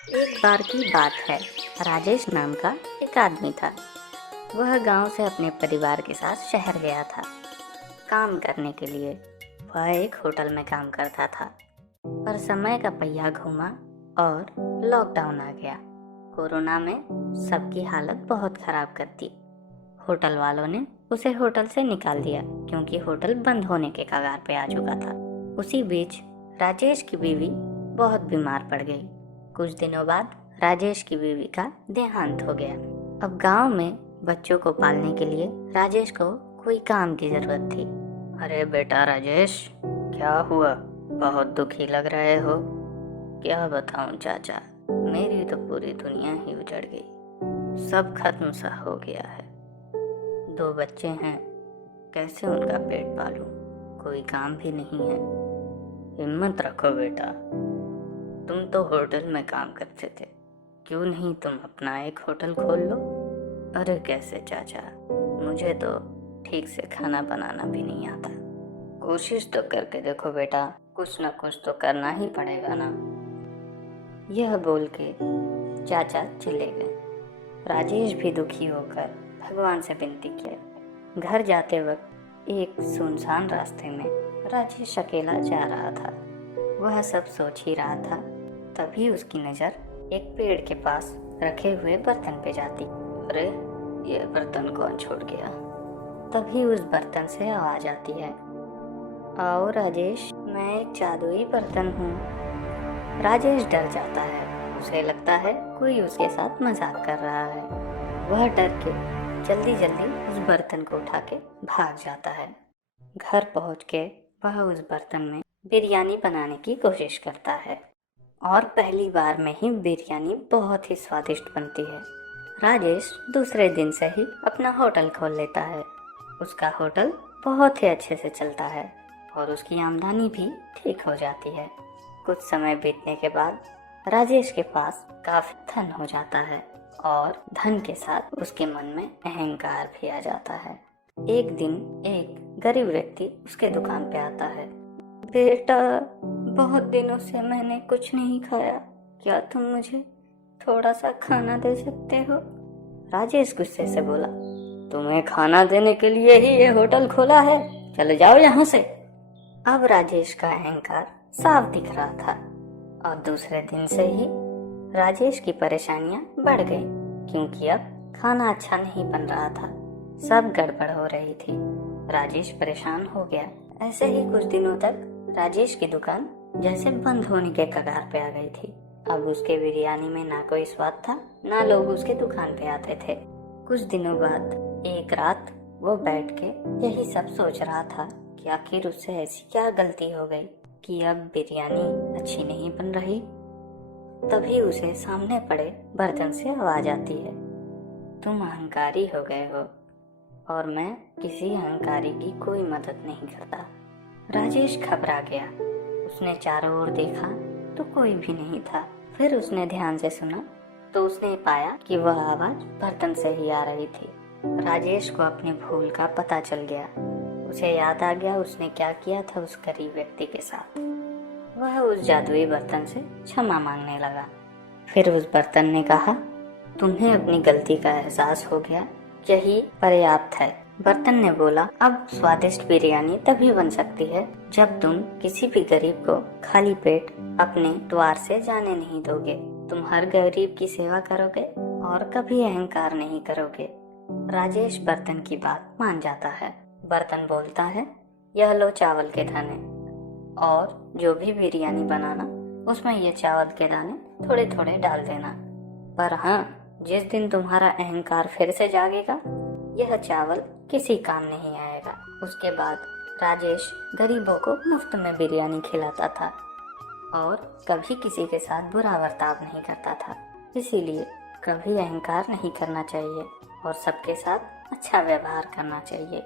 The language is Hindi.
एक बार की बात है। राजेश नाम का एक आदमी था। वह गांव से अपने परिवार के साथ शहर गया था काम करने के लिए। वह एक होटल में काम करता था, पर समय का पहिया घूमा और लॉकडाउन आ गया। कोरोना में सबकी हालत बहुत खराब कर दी। होटल वालों ने उसे होटल से निकाल दिया क्योंकि होटल बंद होने के कगार पे आ चुका था। उसी बीच राजेश की बीवी बहुत बीमार पड़ गई। कुछ दिनों बाद राजेश की बीवी का देहांत हो गया। अब गांव में बच्चों को पालने के लिए राजेश को कोई काम की जरूरत थी। अरे बेटा राजेश, क्या हुआ? बहुत दुखी लग रहे हो। क्या बताऊं चाचा, मेरी तो पूरी दुनिया ही उजड़ गई। सब खत्म सा हो गया है। 2 बच्चे हैं, कैसे उनका पेट पालूं? कोई काम भी नहीं है। हिम्मत रखो बेटा, तुम तो होटल में काम करते थे, क्यों नहीं तुम अपना एक होटल खोल लो? अरे कैसे चाचा, मुझे तो ठीक से खाना बनाना भी नहीं आता। कोशिश तो करके देखो बेटा, कुछ न कुछ तो करना ही पड़ेगा ना। यह बोल के चाचा चले गए। राजेश भी दुखी होकर भगवान से विनती किया। घर जाते वक्त एक सुनसान रास्ते में राजेश अकेला जा रहा था। वह सब सोच ही रहा था, तभी उसकी नज़र एक पेड़ के पास रखे हुए बर्तन पे जाती। अरे ये बर्तन कौन छोड़ गया? तभी उस बर्तन से आवाज आती है, आओ राजेश, मैं एक जादुई बर्तन हूँ। राजेश डर जाता है। उसे लगता है कोई उसके साथ मजाक कर रहा है। वह डर के जल्दी जल्दी उस बर्तन को उठा के भाग जाता है। घर पहुँच के वह उस बर्तन में बिरयानी बनाने की कोशिश करता है और पहली बार में ही बिरयानी बहुत ही स्वादिष्ट बनती है। राजेश दूसरे दिन से ही अपना होटल खोल लेता है। उसका होटल बहुत ही अच्छे से चलता है और उसकी आमदनी भी ठीक हो जाती है। कुछ समय बीतने के बाद राजेश के पास काफी धन हो जाता है और धन के साथ उसके मन में अहंकार भी आ जाता है। एक दिन एक गरीब व्यक्ति उसके दुकान पे आता है। बेटा, बहुत दिनों से मैंने कुछ नहीं खाया, क्या तुम मुझे थोड़ा सा खाना दे सकते हो? राजेश गुस्से से बोला, तुम्हें खाना देने के लिए ही ये होटल खोला है, चले जाओ यहाँ से। अब राजेश का अहंकार साफ दिख रहा था और दूसरे दिन से ही राजेश की परेशानियां बढ़ गई क्योंकि अब खाना अच्छा नहीं बन रहा था, सब गड़बड़ हो रही थी। राजेश परेशान हो गया। ऐसे ही कुछ दिनों तक राजेश की दुकान जैसे बंद होने के कगार पे आ गई थी। अब उसके बिरयानी में ना कोई स्वाद था, ना लोग उसके दुकान पे आते थे। कुछ दिनों बाद एक रात वो बैठ के यही सब सोच रहा था कि आखिर उससे ऐसी क्या गलती हो गई कि अब बिरयानी अच्छी नहीं बन रही। तभी उसे सामने पड़े बर्तन से आवाज आती है, तुम अहंकारी हो गए हो और मैं किसी अहंकारी की कोई मदद नहीं करता। राजेश घबरा गया। उसने चारों ओर देखा तो कोई भी नहीं था। फिर उसने ध्यान से सुना तो उसने पाया कि वह आवाज बर्तन से ही आ रही थी। राजेश को अपनी भूल का पता चल गया। उसे याद आ गया उसने क्या किया था उस गरीब व्यक्ति के साथ। वह उस जादुई बर्तन से क्षमा मांगने लगा। फिर उस बर्तन ने कहा, तुम्हें अपनी गलती का एहसास हो गया, यही पर्याप्त है। बर्तन ने बोला, अब स्वादिष्ट बिरयानी तभी बन सकती है जब तुम किसी भी गरीब को खाली पेट अपने द्वार से जाने नहीं दोगे। तुम हर गरीब की सेवा करोगे और कभी अहंकार नहीं करोगे। राजेश बर्तन की बात मान जाता है। बर्तन बोलता है, यह लो चावल के दाने और जो भी बिरयानी बनाना उसमें ये चावल के दाने थोड़े थोड़े डाल देना। पर हाँ, जिस दिन तुम्हारा अहंकार फिर से जागेगा, यह चावल किसी काम नहीं आएगा। उसके बाद राजेश गरीबों को मुफ्त में बिरयानी खिलाता था और कभी किसी के साथ बुरा बर्ताव नहीं करता था। इसीलिए कभी अहंकार नहीं करना चाहिए और सबके साथ अच्छा व्यवहार करना चाहिए।